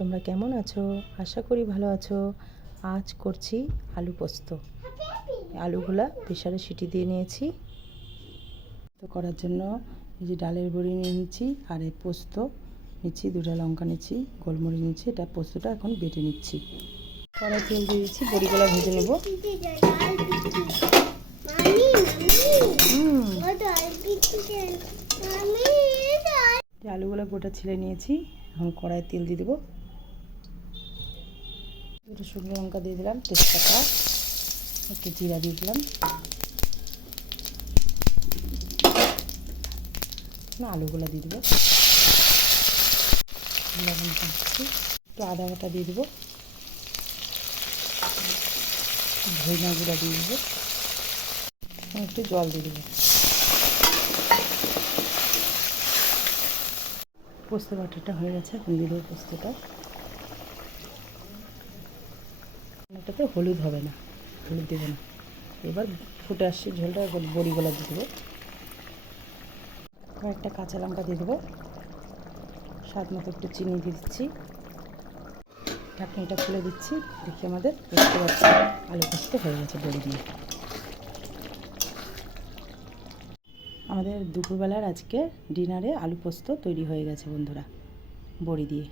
তোমরা কেমন আছো? আশা করি ভালো আছো। আজ করছি আলু পোস্ত। আলুগুলা প্রেসারে সিটি দিয়ে নিয়েছি। তো করার জন্য এই যে ডালের বড়ি নিয়ে নিচ্ছি, আর এই পোস্ত নিচ্ছি, 2টা লঙ্কা নিচ্ছি, গোলমরিচ নিচ্ছি। এটা পোস্তটা এখন বেটে নিচ্ছি। কড়াই তেল দিয়ে দিচ্ছি, বড়িগুলা ভেজে নেব। আলুগুলো গোটা ছিলে নিয়েছি, এখন কড়াই তেল দিয়ে দেবো। 2টা শুকনো লঙ্কা দিয়ে দিলাম, তেজপাতা, একটু জিরা দিয়ে দিলাম, আলুগুলো দিয়ে দেবো, লবণ দিচ্ছি, একটু আদা বাটা দিয়ে দেবো, ধনিয়া গুঁড়া দিয়ে দেবো, একটু জল দিয়ে দেবো। পোস্ত বাটাটা হয়ে গেছে, এখন দিয়ে দেবো পোস্তটা। এটাতে হলুদ হবে না, হলুদ দেবো না। এবার ফুটে আসছে ঝোলটা, বড়িগুলো দিয়ে দেবো। কয়েকটা কাঁচা লঙ্কা দিয়ে দেবো, স্বাদ মতো একটু চিনি দিয়ে দিচ্ছি। ঢাকনিটা খুলে দিচ্ছি, দেখি আমাদের পোস্ত বাটা আলু পোস্ত হয়ে গেছে বড়ি দিয়ে। আমাদের দুপুরবেলার আজকে ডিনারে আলু পোস্ত তৈরি হয়ে গেছে বন্ধুরা, বড়ি দিয়ে।